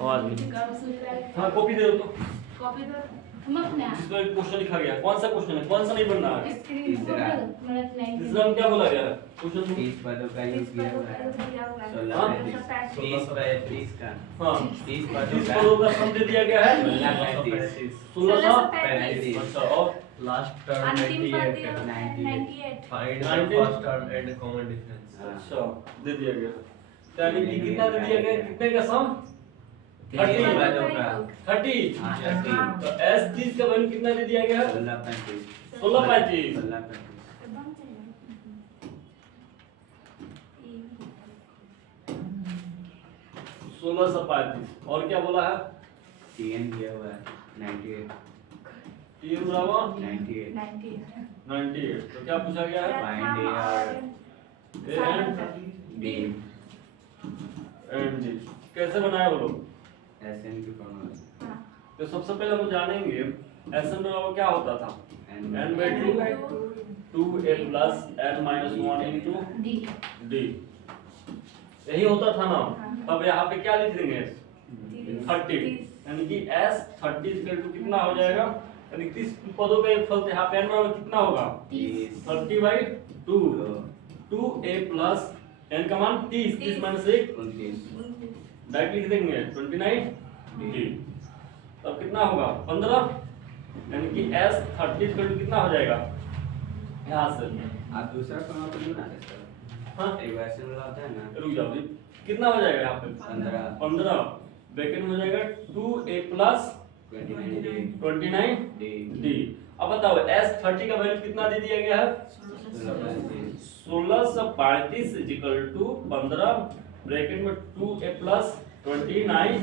आवाज नहीं। हाँ कॉपी दे दो तो। कॉपी दो हम अपने जिसमें क्वेश्चन लिखा गया कौन सा क्वेश्चन है, कौन सा नहीं बनना है। तीसरा तीसरा में क्या बोला गया है क्वेश्चन में? 30 पदों का यूज किया हुआ है। 16 हाँ? 30 बाय 30 का हाँ 30 30 पदों का सम दे दिया गया है 1635। 1635। अच्छा और लास्ट टर्म अंतिम पद 98। 98 find the 98 first term and common difference. अच्छा दे दिया गया। यानी कि कितना दे दिया गया, कितने का सम 30 पदों का 30। हाँ, तो एस 30 का वैल्यू कितना दे दिया गया है 1635। 1635। 1635। 1635 और क्या बोला है टीएन दिया हुआ है 98। टी बराबर 98। 98। तो क्या पूछा गया है find A and B and D. कैसे बनाया वो लोग? एसएन की फॉर्मूला तो सबसे पहले हम जानेंगे एस एन बराबर क्या होता था n/2 2a plus n minus 1 into d। यही होता था ना। अब यहाँ पे क्या लिख देंगे 30 यानी कि s 30 इक्वल टू कितना हो जाएगा, यानी 30 पदों का एक फल यहाँ पे n बराबर कितना होगा 30/2 2a plus n का मान 30 30 माइनस 1 29। डायरेक्ट लिख देंगे 29 d। तब कितना होगा 15 यानी कि s 30 इक्वल टू कितना हो जाएगा यहाँ से। आप दूसरा फॉर्मूला तो बना दे सर। हाँ रिवर्सल वाला होता है ना रुक जाओ भाई, कितना हो जाएगा यहाँ पे 15 ब्रैकेट में हो जाएगा 2a plus 29 d। अब बताओ s 30 का वैल्यू कितना दे दिया गया है 1635 इक्वल टू 15 ब्रैकेट में 2a plus 29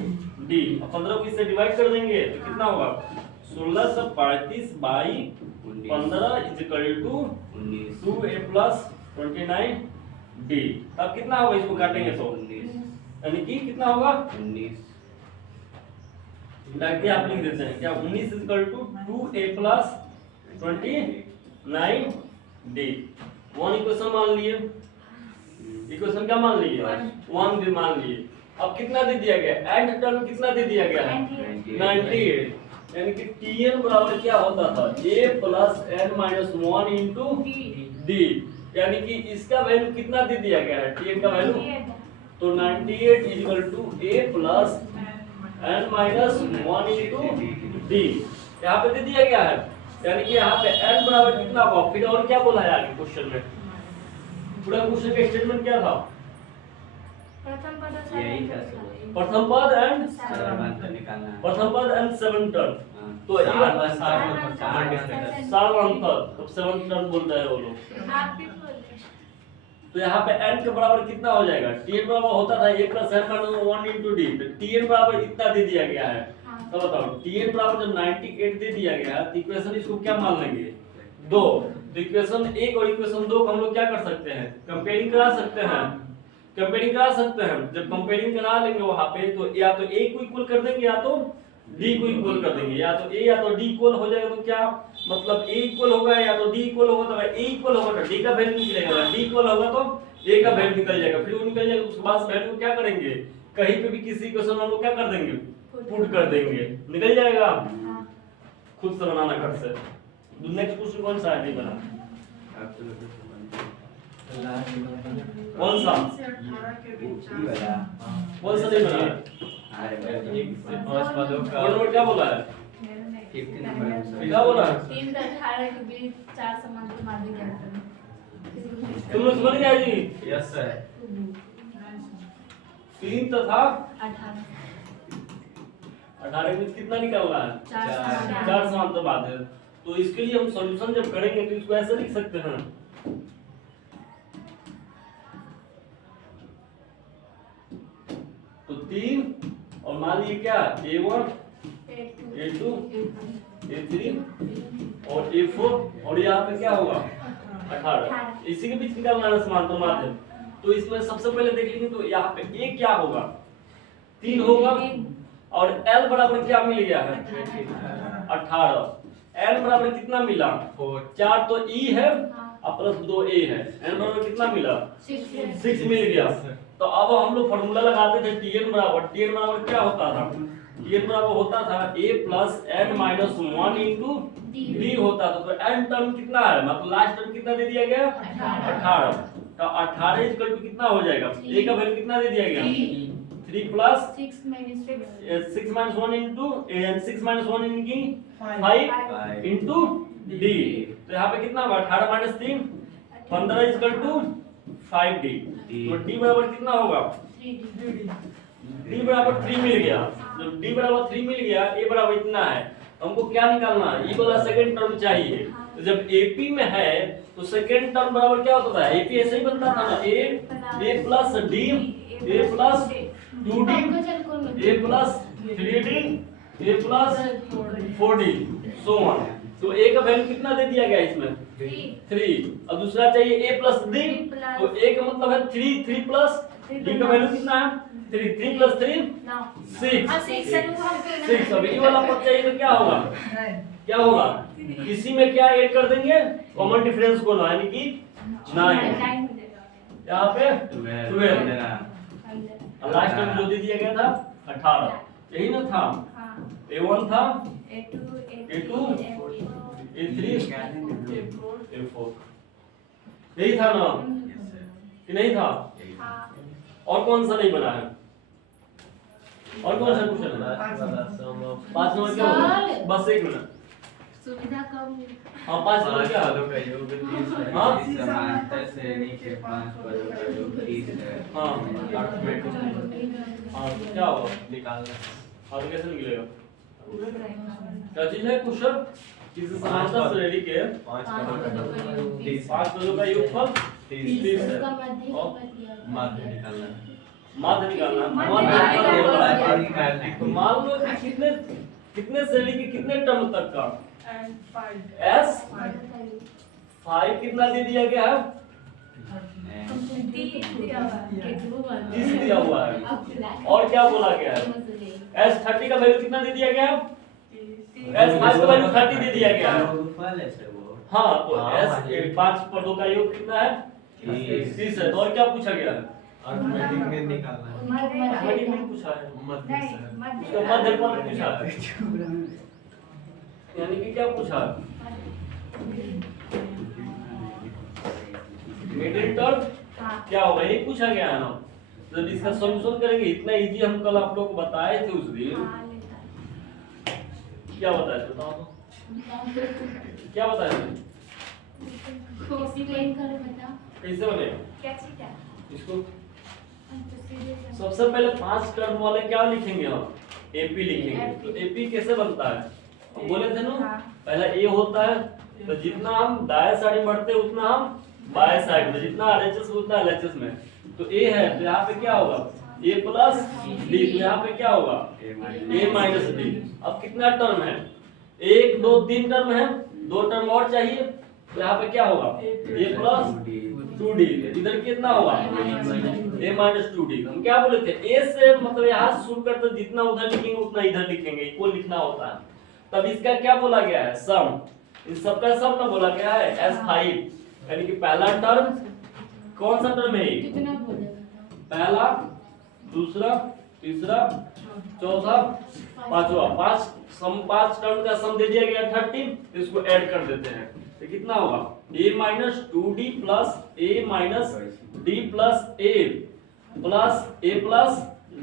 d। अब 15 को इससे डिवाइड कर देंगे तो कितना होगा 1635 by 15 equal to 2a plus 29 d। तब कितना होगा इसको काटेंगे तो यानी कि कितना होगा 19। डायरेक्टली आप लिख देते हैं क्या 19 equal to 2a plus 29 d। One equation मान लिए, इक्वेशन क्या मान लिए 1 भी मान लिए। अब कितना दे दिया गया एंड टर्म कितना दे दिया गया है 98 यानी कि tn बराबर क्या होता था a plus n minus 1 into d। यानी कि इसका वैल्यू कितना दे दिया गया है tn का वैल्यू तो 98 equal to a plus n minus 1 into d यहाँ पे दे दिया गया है। यानी कि यहाँ पे n बराबर कितना होगा, फिर और क्या बोला है आगे क्वेश्चन में, पूरा क्वेश्चन का स्टेटमेंट क्या था यही था प्रथम पद एंड सर निकालना है। प्रथम पद एंड 7 टर्म। तो ये सारांतर तो 7 टर्म बोलता है वो लोग। तो यहाँ पे n के बराबर कितना हो जाएगा tn बराबर होता था a plus n minus 1 into d। तो tn बराबर इतना दे दिया गया है। तो बताओ tn बराबर जब 98 दे दिया गया तो इक्वेशन इसको क्या मान लेंगे 2। तो इक्वेशन 1 और इक्वेशन 2 को हम लोग क्या कर सकते हैं कंपेयरिंग करा सकते हैं, कंपेयरिंग करा सकते हैं। जब कंपेयरिंग करा लेंगे वहां पे तो या तो a को इक्वल कर देंगे या तो d को इक्वल कर देंगे। या तो a या तो d इक्वल हो जाएगा तो क्या मतलब a इक्वल होगा या तो d इक्वल होगा तो a इक्वल होगा तो d का वैल्यू निकलेगा, d इक्वल होगा तो a का वैल्यू निकल जाएगा। फिर वो निकल जाएगा उसके बाद वैल्यू क्या करेंगे कहीं पे भी किसी इक्वेशन में हम लोग क्या कर देंगे पुट कर देंगे, निकल जाएगा। खुद से बनाना घर से। नेक्स्ट क्वेश्चन कौन सा है नहीं बना कौन सा कौन सा नहीं बना पांच पदों का और नंबर क्या बोला है 50 नंबर क्या बोला है 3 से 18 के बीच 4 समांतर माध्य ज्ञात करें। तुम लोग समझ गए जी। यस सर 3 तथा 18 18 में कितना निकालना है 4 4 समांतर बात है। तो इसके लिए हम सॉल्यूशन जब करेंगे तो इसको ऐसे लिख सकते हैं तो 3 और मान लीजिए क्या a1 a2 a3 और a4 और यहाँ पे क्या होगा 18। इसी के बीच निकालना है समांतर माध्यम। तो इसमें सबसे पहले देख लेंगे तो यहाँ पे a क्या होगा 3 होगा और l बराबर क्या मिल गया है 18। n बराबर कितना मिला 4 तो e है और प्लस 2a है। n बराबर कितना मिला 6 मिल गया। तो तो अब हम लोग फॉर्मूला लगाते थे Tn बराबर क्या होता था? Tn बराबर होता था a plus n minus 1 into d होता था। तो n टर्म कितना है, मतलब लास्ट टर्म कितना दे दिया गया? 18। तो 18 इक्वल टू कितना हो जाएगा? a का वैल्यू कितना दे दिया गया? 3 plus 6 minus 6 minus 1 into 6 minus 1 इनकी 5 इंटू d। तो यहाँ पे कितना होगा? 18 माइनस 3 15 इक्वल टू 5d। तो d बराबर कितना होगा? 3d बराबर 3 मिल गया। जब d बराबर 3 मिल गया, a बराबर इतना है, हमको क्या निकालना है? ये वाला सेकंड टर्म चाहिए। तो जब AP में है तो सेकंड टर्म बराबर क्या होता था? AP ऐसे ही बनता था ना, a plus d a plus 2d a plus 3d a plus 4d so on. तो a का वैल्यू कितना दे दिया गया इसमें? 3। अब दूसरा चाहिए a प्लस d। तो a का मतलब है 3 प्लस d का वैल्यू कितना है? 3 प्लस 3 6। अब ये वाला पद चाहिए तो क्या होगा? क्या होगा? इसी में क्या ऐड कर देंगे? कॉमन डिफरेंस को ना, यानी कि 9 यहाँ पे 12। लास्ट टाइम जो दे दिया गया था 18, यही ना था? a1 था, a2 a3 a4, यही था ना कि नहीं था? और कौन सा नहीं बना है? और कौन सा क्वेश्चन है? 5 नंबर क्या होगा? बस एक मिनट। सुविधा कम। हाँ 5 नंबर क्या पदों का योग 30 है। हाँ? समांतर श्रेणी के 5 पदों का योग 30 है। हाँ हाँ क्या होगा? निकालना। हाँ तो कैसे निकलेगा? क्या चीज है क्वेश्चन? किसी समांतर श्रेणी के 5 पदों का योग 30। 5 पदों का योगफल 30 है। माध्य निकालना। माध्य निकालना। तो मान लो कि कितने श्रेणी के कितने टर्म तक का? S 5 कितना दे दिया गया है? 30 दिया हुआ है। और क्या बोला गया है? S 30 का वैल्यू कितना दे दिया गया है? S 5 का वैल्यू 30 दे दिया गया है। हाँ तो S 5 पदों का योग कितना है? 30 है। तो और क्या पूछा गया है? अर्थमेटिक में निकालना है। अर्थमेटिक में पूछा है। मध्य से। उसका मध्य पद पूछा है। यानी कि क्या पूछा है? मिडिल टर्म क्या होगा, ये पूछा गया है ना। जब इसका सॉल्यूशन करेंगे, इतना इजी हम कल आप लोग को बताए थे उस दिन। क्या बताए थे बताओ तो? क्या बताए थे? कैसे बनेगा इसको? सबसे पहले 5 टर्म वाले क्या लिखेंगे हम? एपी लिखेंगे। तो एपी कैसे बनता है? हम बोले थे ना, पहला ए होता है, तो जितना हम दाएं साइड में बढ़ते उतना हम बाएं साइड में, जितना आरएचएस में उतना एलएचएस में। तो ए है तो यहाँ पे क्या होगा? ए प्लस डी। तो यहाँ पे क्या होगा? ए माइनस डी। अब कितना टर्म है? 1 2 3 टर्म है, 2 टर्म और चाहिए। तो यहाँ पे क्या होगा? ए प्लस 2d। इधर कितना होगा? a minus 2d। हम क्या बोले थे? a से मतलब यहाँ से शुरू करते जितना उधर लिखेंगे उतना इधर लिखेंगे, इक्वल लिखना होता है। तब इसका क्या बोला गया है? सम। इस सब का सम ना बोला गया है S5। यानी कि पहला टर्म कौन सा टर्म है? पहला, दूसरा, तीसरा, चौथा, पांचवा। 5 टर्म का सम दे दिया गया 30। इसको ऐड कर देते हैं तो कितना होगा? a minus 2d plus a minus d plus a plus a plus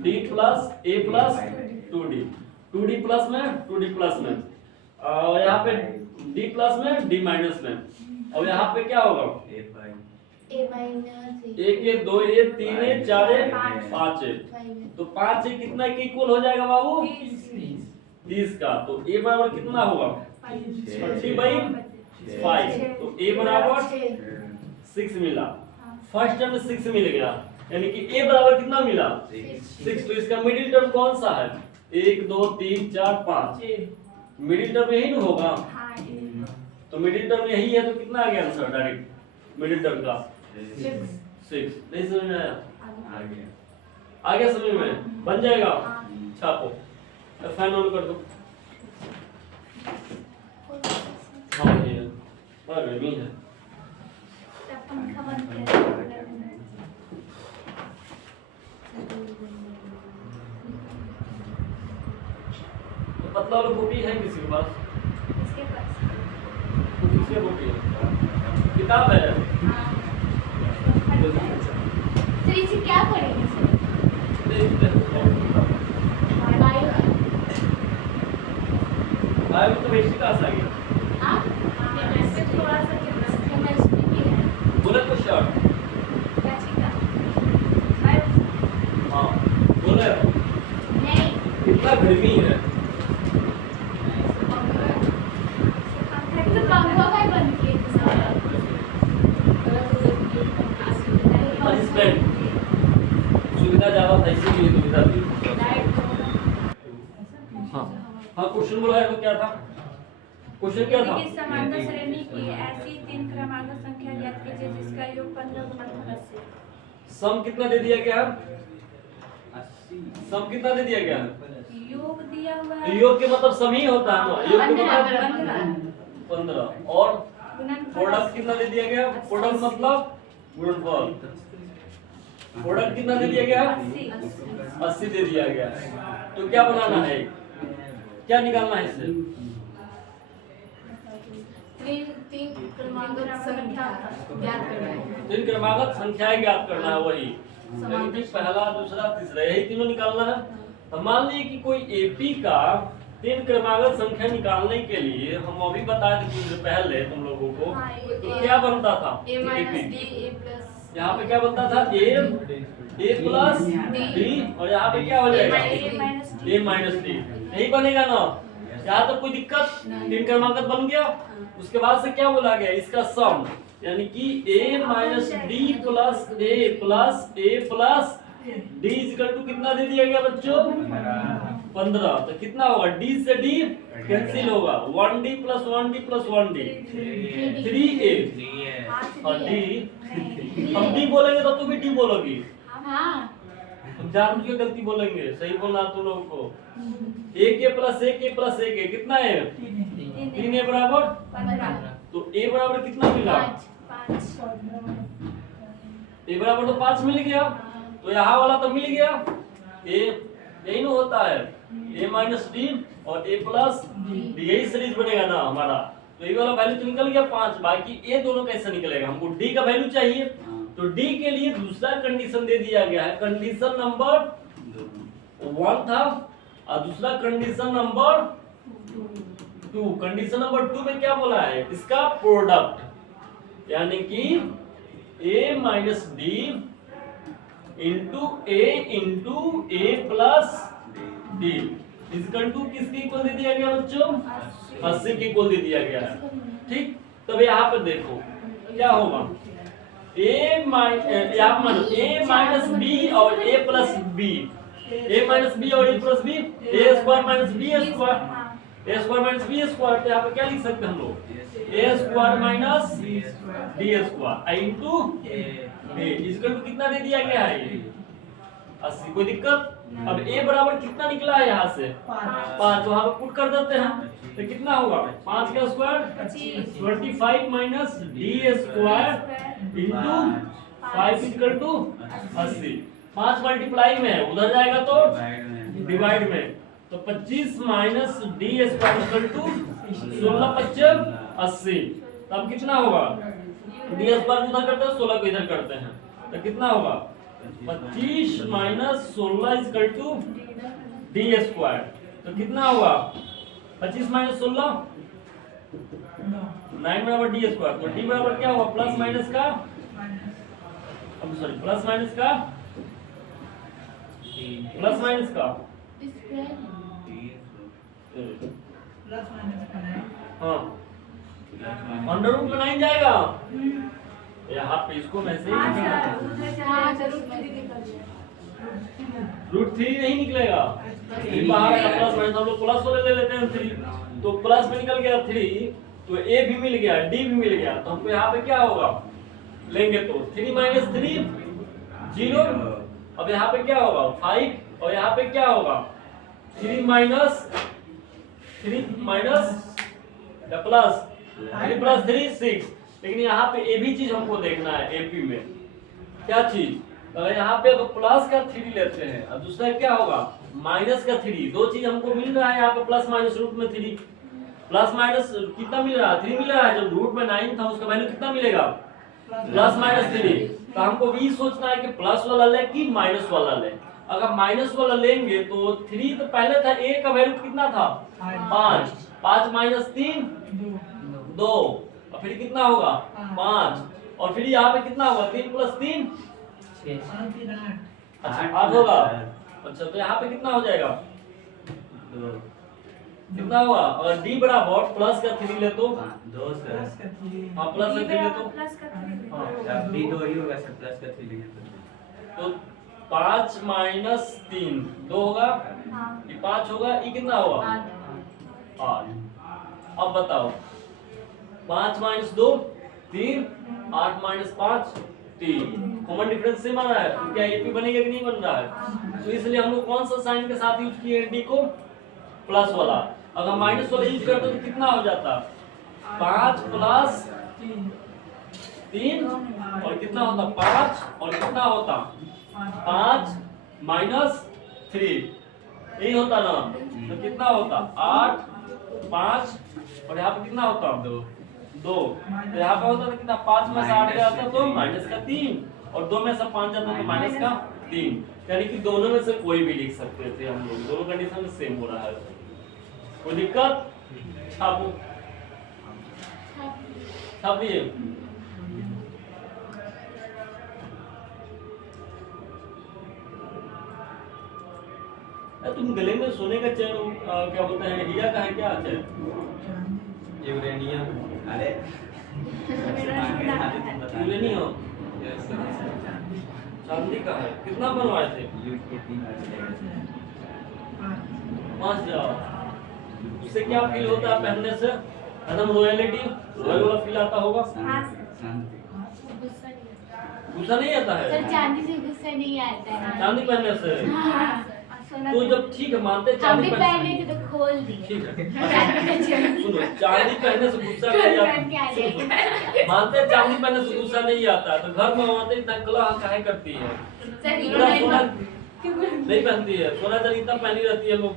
d plus a plus 2d। 2d plus में 2d प्लस में, और यहाँ पे d प्लस में d माइनस में। और यहाँ पे क्या होगा? एक ए 2 ए 3 ए 4 ए 5 ए। तो 5 ए कितना के इक्वल हो जाएगा बाबू? 30 का। तो a बराबर कितना होगा? 30/5। तो a बराबर 6 मिला। फर्स्ट टर्म 6 मिल गया, यानी कि a बराबर कितना मिला? 6। तो इसका मिडिल टर्म कौन सा है? 1 2 3 4 5। मिडिल टर्म यही ना होगा। तो मिडिल टर्म यही है, तो कितना आ गया आंसर डायरेक्ट मिडिल टर्म का? 6। नहीं समझ में आया? आ गया समझ में? बन जाएगा। छापो, फैन ऑन कर दो। हाँ ये गर्मी है। पतला वाला कॉपी है किसी के पास? इसके पास तो किसके कॉपी है? किताब है? सर इसे क्या पढ़ेंगे सर? बायो तो बेसिक क्लास आ गया। आप केमिस्ट्री थोड़ा सा केमिस्ट्री भी है। बोले तो शॉर्ट। कैचिका बायो हाँ बोले नहीं कितना गर्मी है। तो पंखा का बंद किए असिस्टेंट सुविधा ज्यादा था इसीलिए सुविधा थी। हाँ हाँ क्वेश्चन बोला है तो क्या था? क्वेश्चन क्या था? कि समांतर श्रेणी की ऐसी 3 क्रमांक संख्या ज्ञात कीजिए जिसका योग 15 गुणनफल 80। सम कितना दे दिया गया है? 80 सम कितना दे दिया गया है? योग दिया हुआ तो है योग के मतलब सम ही होता है ना। योग के मतलब 15 15 और गुणनफल प्रोडक्ट कितना दे दिया गया? प्रोडक्ट मतलब गुणनफल। प्रोडक्ट कितना दे दिया गया? 80 दे दिया गया। तो क्या बनाना है? क्या निकालना है इससे? तीन क्रमांक संख्या ज्ञात करना है। तीन क्रमागत संख्याएं ज्ञात करना है वही। यानी कि पहला दूसरा तीसरा यही तीनों निकालना है। तो मान लीजिए कि कोई एपी का तीन क्रमागत संख्या निकालने के लिए हम अभी बता दें कुछ देर पहले तुम लोगों को तो क्या बनता था? a minus AP? d a plus यहाँ पे क्या बनता था? a प्लस d और यहाँ पे क्या हो जाएगा? a minus D. यही बनेगा ना? यहाँ तक कोई दिक्कत? तीन क्रमांकत बन गया। उसके बाद से क्या बोला गया? इसका सम यानी कि a minus d plus a plus d equal to कितना दे दिया गया बच्चों? 15। तो कितना होगा? d से d कैंसिल होगा। 1d plus 1d plus 1d 3a और d। हम d बोलेंगे तो तुम भी d बोलोगी। हाँ तुम जानबूझ के गलती बोलेंगे। सही बोलना तुम लोगों को। a के प्लस a के प्लस a के कितना है? 3a बराबर। 15 तो a बराबर कितना मिला? 5 a बराबर तो 5 मिल गया। तो यहाँ वाला तो मिल गया। a यही ना होता है a माइनस डी और a प्लस डी। यही सीरीज बनेगा ना हमारा। तो ये वाला वैल्यू तो निकल गया 5। बाकी a दोनों कैसे निकलेगा? हमको d का वैल्यू चाहिए। तो d के लिए दूसरा कंडीशन दे दिया गया है। कंडीशन नंबर 1 था और दूसरा कंडीशन नंबर 2। कंडीशन नंबर 2 में क्या बोला है? इसका प्रोडक्ट यानी कि a minus d into a plus d equal to किसके इक्वल दे दिया गया बच्चों? 80 के इक्वल दे दिया गया है। ठीक। तब यहाँ पे देखो क्या होगा? a माइनस बी और a plus B. a minus B और a plus B a square minus B square a square minus B square. तो यहाँ पे क्या लिख सकते हैं हम लोग? a square minus D square into a equal to कितना दे दिया गया है? 80। कोई दिक्कत? अब a बराबर कितना निकला है यहाँ से? 5। वहां पे पुट कर देते हैं तो कितना होगा? 5 का square 25 minus D square into 5 equal to 80। 5 multiply में है, उधर जाएगा तो डिवाइड में। तो 25 minus D square equal to 16 25 80। तब कितना होगा? डी स्क्वायर उधर करते हैं 16 को इधर करते हैं तो कितना होगा? 25 minus 16 equal to D square. तो कितना होगा? 25 माइनस 16 9 बराबर डी स्क्वायर। तो डी बराबर क्या होगा? प्लस माइनस का प्लस माइनस का प्लस माइनस का हाँ अंडर रूट में नहीं जाएगा। यहाँ पे इसको वैसे रूट 3 नहीं निकलेगा। बाहर आएगा प्लस माइनस। हम लोग प्लस वाले ले लेते हैं 3 तो प्लस में निकल गया 3 तो a भी मिल गया d भी मिल गया। तो हमको यहाँ पे क्या होगा? लेंगे तो 3 माइनस 3 0। अब यहाँ पे क्या होगा? 5 और यहाँ पे क्या होगा? 3 माइनस प्लस 3 प्लस 3 6। लेकिन यहाँ पे ये भी चीज हमको देखना है एपी में। क्या चीज? अगर यहाँ पे तो प्लस का 3 लेते हैं और दूसरा क्या होगा? माइनस का 3, दो चीज हमको मिल रहा है यहाँ पे प्लस माइनस रूट में 3, प्लस माइनस कितना मिल रहा है 3 मिल रहा है, जब रूट में 9 था उसका वैल्यू कितना मिलेगा प्लस माइनस 3। तो हमको भी सोचना है कि प्लस वाला ले कि माइनस वाला ले। अगर माइनस वाला लेंगे तो 3 तो पहले था, a का वैल्यू कितना था 5, 5 माइनस 3 2, और फिर कितना होगा 5, और फिर यहाँ पे कितना होगा 3 प्लस 3 अच्छा 8 होगा। अच्छा तो यहाँ पे कितना हो जाएगा कितना होगा, अगर d बराबर प्लस का 3 ले तो 2 सर हाँ प्लस का 3 ले तो प्लस का 3 हाँ अब भी 2 ही होगा सर, प्लस का 3 लेंगे तो 5 माइनस 3 2 होगा, हाँ ये 5 होगा, ये कितना होगा 8। अब बताओ 5 माइनस 2 3, 8 माइनस 5 3, कॉमन डिफरेंस से बना है तो क्या ये भी बनेगा कि नहीं बन रहा है। तो इसलिए हम लोग कौन सा साइन के साथ यूज किए डी को प्लस वाला। अगर माइनस वाला यूज करते तो कितना हो जाता 5 प्लस 3 और कितना होता 5 और कितना होता 5 माइनस 3 यही होता ना, तो कितना होता 8 5 और यहाँ पे कितना होता 2 तो यहाँ पे होता था कितना 5 में से 8 गया था तो माइनस का 3 और 2 में से 5 जाता तो माइनस का 3, यानी कि दोनों में से कोई भी लिख सकते थे हम लोग, दोनों कंडीशन सेम हो रहा है। कोई दिक्कत छापो छापिए। तुम गले में सोने का चैन क्या बोलते हैं हीरा का है क्या चैन यूरेनियम अरे यूरेनियम चांदी का है, कितना बनवाए थे यूज के 3 5,000। उससे क्या फील होता है पहनने से, एकदम रॉयलिटी रॉयल वाला फील आता होगा, गुस्सा नहीं आता है सर चांदी से गुस्सा नहीं आता है। चांदी पहनने से। हाँ। तो जब ठीक है मानते हम चांदी भी पहने थे तो खोल दिए। ठीक है सुनो चांदी पहनने से गुस्सा नहीं पहन के आ आता, जाएंगे। मानते चांदी पहनने से गुस्सा नहीं आता तो घर में मानते इतना कलह काहे करती है, सर पूरा सोना नहीं पहनती है, सोना चांदी इतना पहनी रहती है लोग,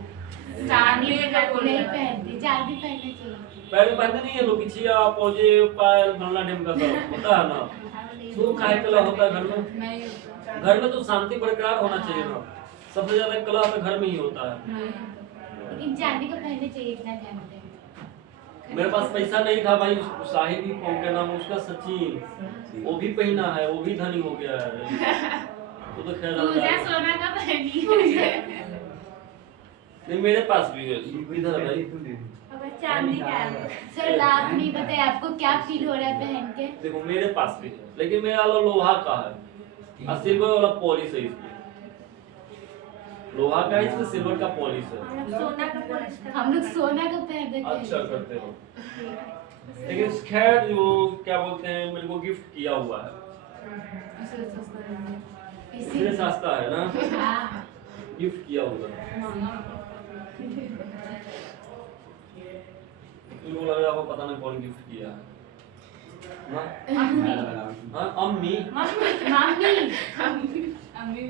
चांदी नहीं पहनती, चांदी पहननी चाहिए। पैर पहनते नहीं है लोग, छिया पौजे पायल फलना ढिमका सब होता है ना, तो काहे कलह होता है घर में। घर में तो शांति बरकरार होना चाहिए ना, सबसे ज्यादा कलह तो घर में ही होता है। लेकिन चांदी को पहनने चाहिए इतना जानते हैं। मेरे पास पैसा नहीं था भाई, साहिब भी क्या नाम है उसका सचिन, वो भी पहना है, वो भी धनी हो गया है। तो खैर सोना का पहनी नहीं मेरे पास भी है इधर है भाई। अगर चांदी का है सर आप नहीं बताए आपको क्या फील हो रहा है पहन के। देखो मेरे पास भी है लेकिन मेरा वाला लोहा का है और सिल्वर वाला पॉलिश है इसमें, लोहा का है इसमें सिल्वर का पॉलिश है। हम लोग सोना का पॉलिश करते हम लोग सोना का पहनते थे। अच्छा करते हो, लेकिन खैर जो क्या बोलते हैं मेरे को गिफ्ट किया हुआ है इसलिए सस्ता है ना, हाँ। गिफ्ट किया हुआ है। तुमको लग रहा है पता नहीं कौन गिफ्ट किया है ना? हाँ अम्मी मम्मी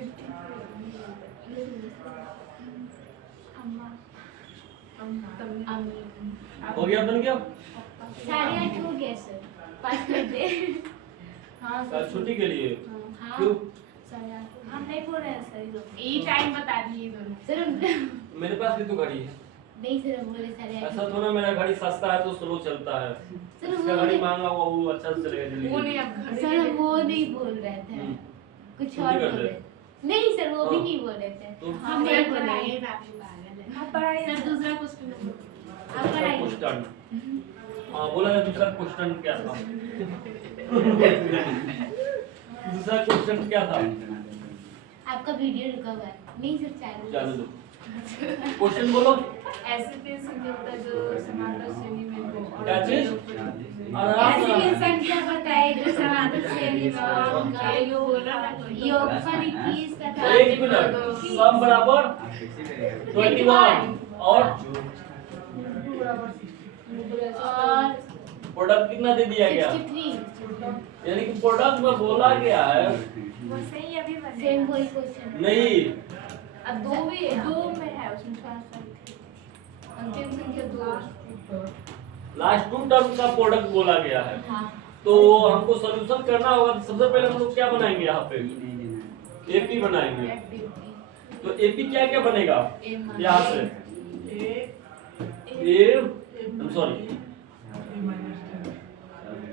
हो गया बन गया 8:30 हो गया सर 5 मिनट। हाँ कल छुट्टी के लिए हाँ क्यों? हम नहीं बोल रहे हैं सर लोग, यही टाइम बता दिए सर। मेरे पास भी तो घड़ी है, नहीं सर हम बोले 8:30। ऐसा थोड़ा मेरा घड़ी सस्ता है तो स्लो चलता है, सर इसका वो घड़ी नहीं, महंगा हुआ वो अच्छा से चलेगा जल्दी। सर हम वो नहीं बोल रहे थे, हम्म। कुछ छुट्टी और कर बोल ले। रहे थे। नहीं सर वो भी हाँ। नहीं बोल रहे थे। तो हम नहीं बोले। आप पढ़ाइए सर दूसरा क्वेश्चन आप पढ़ाइए। क्वेश्चन हाँ बोला है दूसरा क्वेश्चन क्या था दूसरा क्वेश्चन क्या था आपका वीडियो रुका हुआ है। नहीं सर चालू जाने दो, क्वेश्चन बोलो ऐसे भी संख्या होता है जो समांतर श्रेणी में हो और क्या चीज? ऐसी भी संख्या बताए जो समांतर श्रेणी में हो। उनका योगफल 21 तथा एक मिनट, सब बराबर 21 और प्रोडक्ट कितना दे दिया गया, 63 यानी कि प्रोडक्ट में बोला गया है वो सही अभी बने सेम वही क्वेश्चन। नहीं अब 2 भी है, 2 में है, उसमें थोड़ा सा अंतिम संख्या 2। लास्ट टू टर्म का प्रोडक्ट बोला गया है। तो हमको सॉल्यूशन करना होगा। तो सबसे पहले हम लोग क्या बनाएंगे यहाँ पे? एपी बनाएंगे। तो एपी क्या क्या बनेगा यहाँ से? सॉरी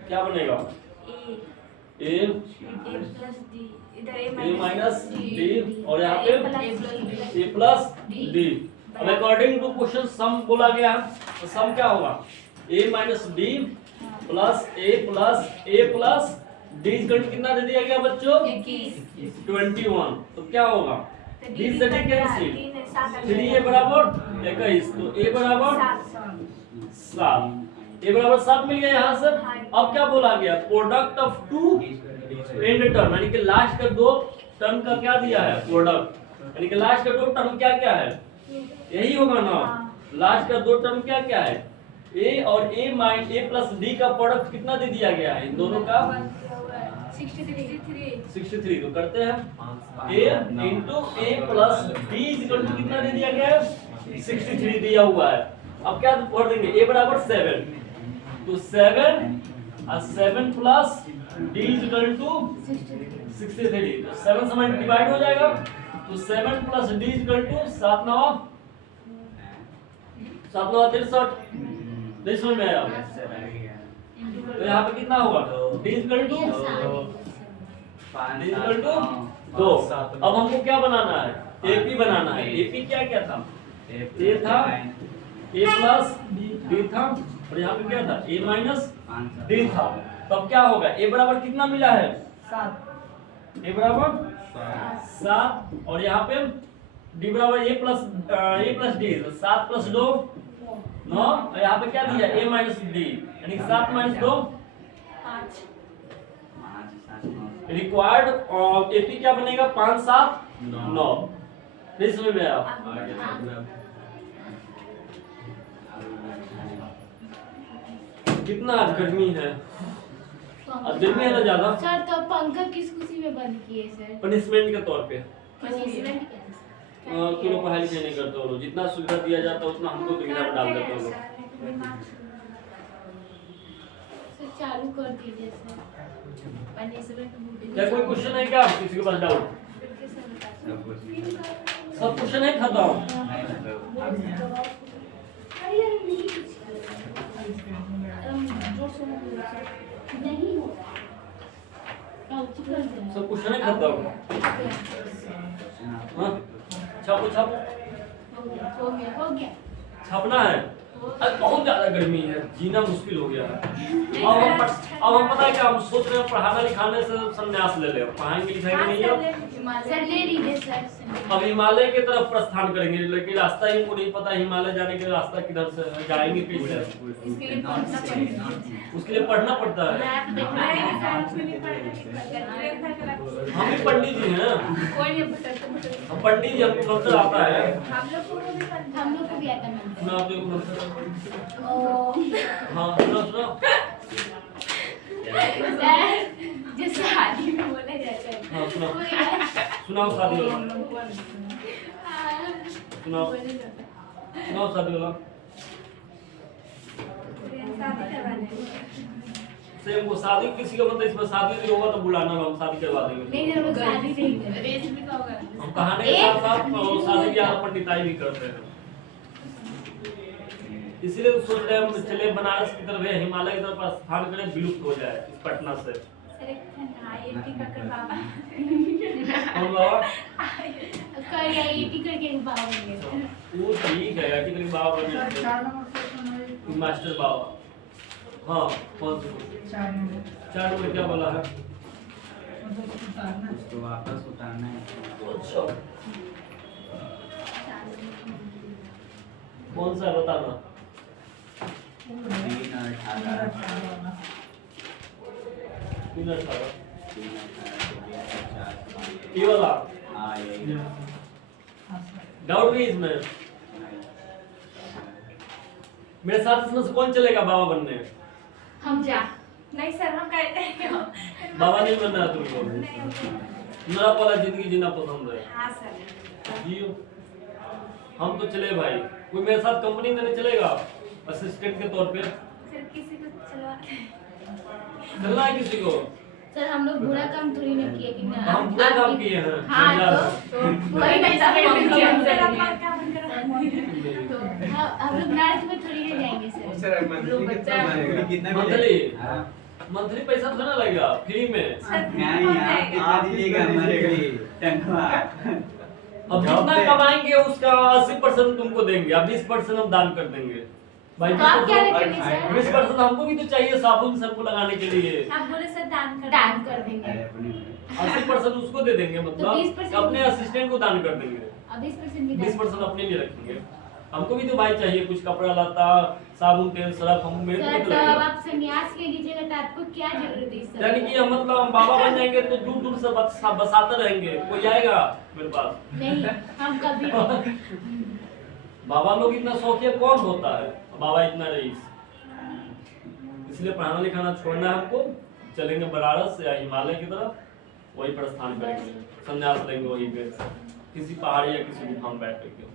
क्या बनेगा? A ए प्लस डी, इधर ए माइनस डी और यहाँ पे ए प्लस डी। अब अकॉर्डिंग टू क्वेश्चन सम बोला गया है, तो सम क्या होगा? ए माइनस डी प्लस ए प्लस डी कितना दे दिया गया बच्चों? 21। तो क्या होगा? डी से डी कैंसिल, 3 ए बराबर 21, तो ए बराबर 7। ए बराबर 7 मिल गया यहाँ से। अब क्या बोला गया? Product of two end term, यानी कि लास्ट का 2 टर्म का क्या दिया है? प्रोडक्ट, यानी कि लास्ट का 2 टर्म क्या क्या है? यही होगा ना। लास्ट का 2 टर्म क्या क्या है? ए और ए प्लस डी का प्रोडक्ट कितना दे दिया गया है? इन दोनों का 63। तो करते हैं a into A plus D कितना दे दिया गया है? 63 दिया हुआ है। अब क्या कर देंगे? a बराबर 7, तो 7 प्लस डी 63, तो 7 से डिवाइड हो जाएगा। तो 7 प्लस डी 7 9 63। नहीं समझ में आया? तो यहाँ पे कितना होगा? डी 2। अब हमको क्या बनाना है? एपी बनाना है। एपी क्या क्या था? ए था, ए प्लस डी था, और यहाँ पे क्या था? ए माइनस डी था। तब क्या होगा? ए बराबर कितना मिला है? 7। ए बराबर 7 और यहाँ पे डी बराबर ए प्लस डी, 7 प्लस 2 9, और यहाँ पे क्या दिया? ए माइनस डी, यानी 7 माइनस 2 5। रिक्वायर्ड एपी क्या बनेगा? 5 7 9। नहीं समझ में आया? कितना आज गर्मी है? आज गर्मी है ना ज्यादा। सर तो पंखा किस खुशी में बंद किए सर? पनिशमेंट के तौर पे पनिशमेंट तो लोग पढ़ाई लिखाई नहीं करते हो लोग। जितना सुविधा दिया जाता है उतना हमको दुविधा में डाल देते हो लोग। सर चालू कर दीजिए सर। पनिशमेंट क्या कोई क्वेश्चन है क्या किसी के पास डाउट? सब क्वेश्चन है खत्म। नहीं होगा। सब क्वेश्चन है खत्म। हाँ छापो छापो, हो गया। छापना है। आज बहुत ज्यादा गर्मी है, जीना मुश्किल हो गया है। अब हम पता है क्या हम सोच रहे हैं? पढ़ाने लिखाने से संन्यास ले ले, पढ़ाएंगे लिखाएंगे नहीं अब। सर ले लीजिए सर। अब हिमालय की तरफ प्रस्थान करेंगे, लेकिन रास्ता ही हमको नहीं पता हिमालय जाने के रास्ता किधर से जाएंगे कैसे। उसके लिए पढ़ना पड़ता है। हम भी पंडित जी हैं, हम पंडित जी, हमको मंत्र आता है। हम लोग को भी आता है सुना आप लोग मंत्र? ओ हाँ सुना सुना। जैसे शादी में बोला जाता है। हाँ सुना, सुनाओ शादी वाला, सुनाओ सुनाओ शादी वाला। सेम वो शादी किसी का मतलब इसमें शादी नहीं होगा तो बुलाना, हम शादी करवा देंगे। नहीं हम लोग शादी नहीं करते। रेसिपी का होगा। हम कहानी के साथ साथ शादी की पंडिताई भी करते हैं। इसीलिए तो सोच रहे हैं हम चले बनारस की तरफ, हिमालय की तरफ स्थान करें, विलुप्त हो जाए इस पटना से। कौन बाबा? कर या ईटी करके बाबा बन गए। वो ठीक है, ईटी करके बाबा बन गए, मास्टर बाबा। हाँ कौन से? 4 नंबर क्या बोला है? उसको वापस उतारना है। अच्छा कौन सा बताना? 3 और 18 ये वाला हाँ यही। डाउट भी इसमें। मेरे साथ इसमें से कौन चलेगा बाबा बनने? हम जा। नहीं सर, हम कहते हैं बाबा नहीं बनना है तुमको? मेरा वाला जिंदगी जीना पसंद है। हाँ सर। जियो। हम तो चले भाई, कोई मेरे साथ कंपनी में नहीं चलेगा असिस्टेंट के तौर पे? सर किसी को चलवाते हैं। चलना है किसी को? सर हम लोग बुरा काम थोड़ी ना किए कि ना हम बुरा काम किए हैं। हाँ तो वही नहीं सब सर आप क्या बंद करा? हम लोग नाच में थोड़ी ना जाएंगे सर। सर मंथली कितना बनेगा? कितना मंथली? हाँ। मंथली पैसा थोड़ा लगेगा फ्री में। नहीं यार, कितना दीजिएगा मंथली तनख्वाह? अब जितना कमाएंगे उसका 80% तुमको देंगे, अब 20% हम दान कर देंगे भाई। तो आप क्या रखेंगे सर? 20% हमको भी तो चाहिए साबुन शैम्पू लगाने के लिए। आप बोले सर दान कर। दान कर देंगे। 80% उसको दे देंगे, मतलब 20% अपने असिस्टेंट को दान कर देंगे। अब 20% भी 20% अपने लिए रखेंगे। हमको भी तो भाई चाहिए कुछ कपड़ा लता साबुन तेल सरफ, हम मेरे को सर भी तो तो अब लगेगा। आप संन्यास ले लीजिएगा तो आपको क्या जरूरत है सर? यानी कि हम मतलब हम बाबा बन जाएंगे तो दूर दूर से बसाते रहेंगे, कोई आएगा मेरे पास? नहीं हम कभी बाबा लोग इतना शौकिया कौन होता है, बाबा इतना रईस। इसलिए पढ़ाना लिखाना छोड़ना है हमको, चलेंगे बनारस या हिमालय की तरफ, वही प्रस्थान करेंगे, संन्यास लेंगे वहीं पे किसी पहाड़ी या किसी गुफा में बैठ करके।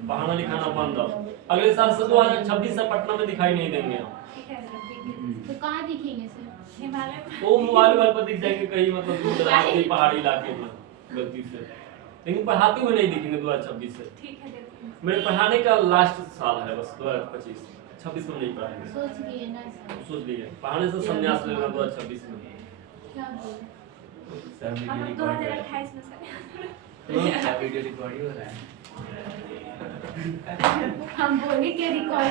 पढ़ाना लिखाना बंद अब, अगले साल से 2026 से पटना में दिखाई नहीं देंगे हम। ठीक है सर, ठीक है। तो कहाँ दिखेंगे सर? हिमालय में। वो मोबाइल वाल पर दिख जाएंगे कहीं, मतलब दूर दराज के पहाड़ी इलाके में गलती से, लेकिन पढ़ाते हुए नहीं दिखेंगे 2026 से। ठीक है देखते हैं। मेरे पढ़ाने का लास्ट साल है बस 2025, 26 में नहीं पढ़ाएंगे। सोच लिए ना सर। सोच लिए पढ़ाने से संन्यास लेना 2026 में। क्या बोले? सर हम वीडियो लोग रिकॉर्ड 2028 में सर। वीडियो रिकॉर्ड ही हो रहा है। हम बोले के रिकॉर्ड